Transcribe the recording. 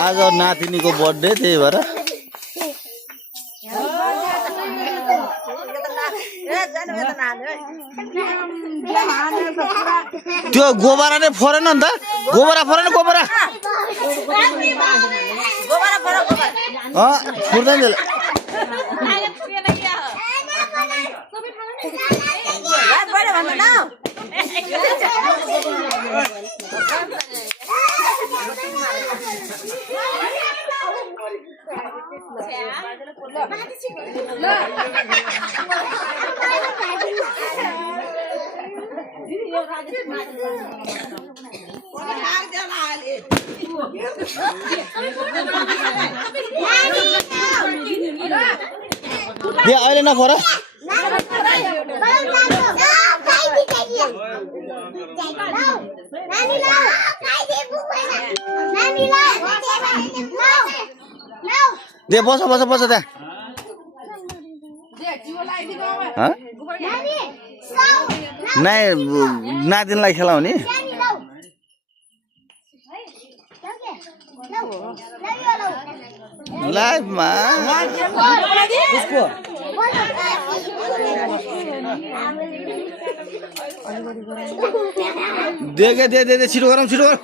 आज नातिनीको बर्थडे त्यही भएर त्यो गोबरा नै फरेन नि त गोबरा फरेन गोबरा फुर्दैन दे अहिले नफर दे बस बस बस त्यहाँ नाइ नातिनीलाई खेलाउने लाइफमा दे दे दे छिटो गरौँ छिटो गर